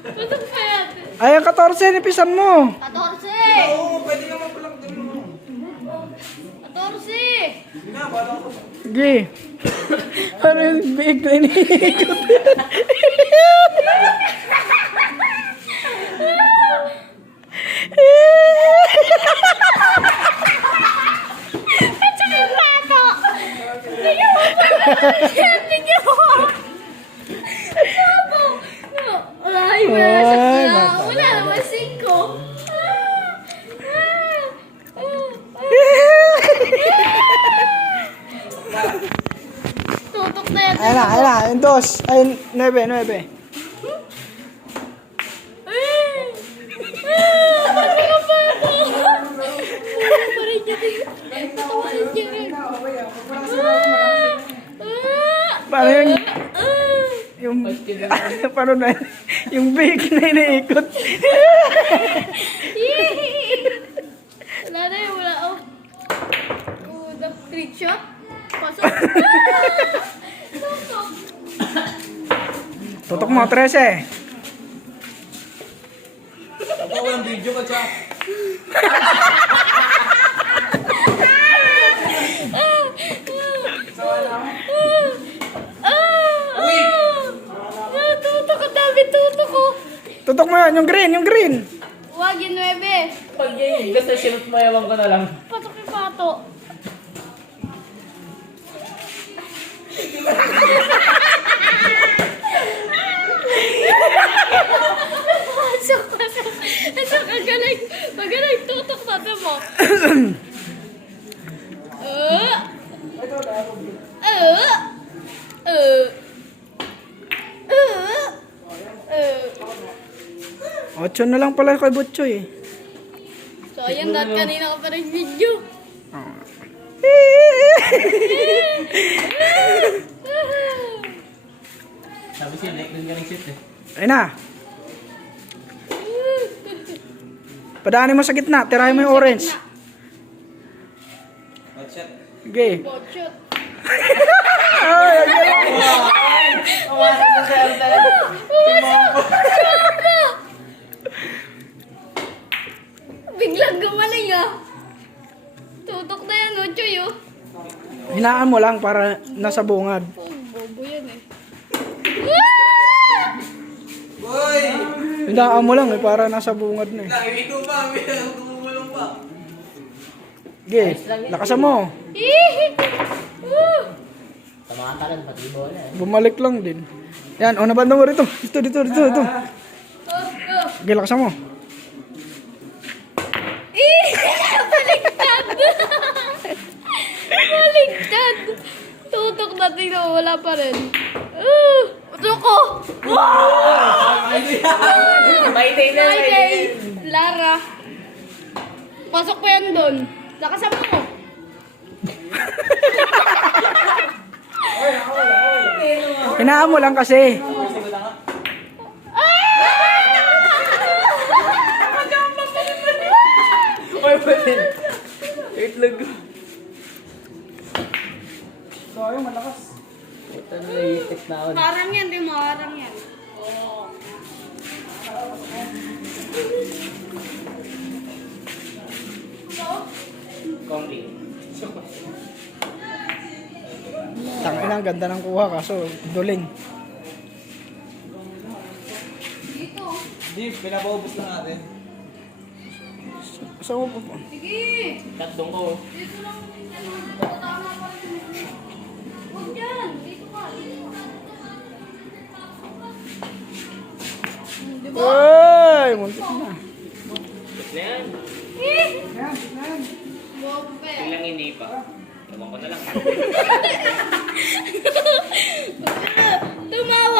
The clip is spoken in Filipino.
Tutok pa yan. Ay, ang 14, nipisan mo. 14! Oo, pwede naman palang din mo. 14! Sige. Ano yung big na iniikot? At saka yung pato! Tingnan mo! Tingnan mo! Pato! Ay, wala Ay, siya. bata. Wala naman 5. Tutok na yan. Ayun na, yung 2. Ay, 9. Paano yung paano na yung big na iniikot? Wala na yun, wala. Oh, the trick shot. Pasok. Tutok. Tutok mo, 13. Ako walang video ka siya. Tutok, ang dami tutok ko. Tutok mo yan, yung green. Wag yung 9. Pag ganyan, basta sinut mo, ewan ko na lang. Patok yung pato. Pasok. Pasok, ang galing. Magaling tutok natin mo. Ocho na lang pala kay Butchoy. So, ayan, dahil kanina ka pa rin video. Sabi siya, like dun galing shit eh. Ayun na. Padaanin mo sa gitna, tirahin mo yung orange. Watch it. Sige. Botshot. Umakas na sa talaga. Biglang gumaling ah. Tutok na yan, Ochoy oh. Hinaan mo lang para nasa bungad. Oh, bobo yan eh. Boy! Hinaan mo lang para nasa bungad na eh. Ito pa, may tumulong pa. Sige, lakasan mo. Sa mga talon, pati bola eh. Bumalik lang din. Yan, o nabanda mo rito. Dito. Sige, lakasan mo. Baligtad! Baligtad! Tutok na tingnan mo, wala pa rin. Tuko! Mayday na, Friday! Lara! Pasok pa yan doon. Lakasan mo! Hinaan mo lang kasi. Oy, pwede. Itlog. Sayang, malakas. Ito na naiitik na ako. Harang yan, di mo? Harang yan. Oo. Kombi. Tangina, ang ganda ng kuha kaso duling. Dito. Di, pinapaubos na natin. Saan mo po? Sige! Tatlong ko. Dito lang. Tama pa rin. Huwag dyan. Dito ka. Dito ka. Di ba? Uy! Muntik na. Ba't na yan? Bobo pa eh. Biglang hindi pa. Ewan ko na lang. Tumawa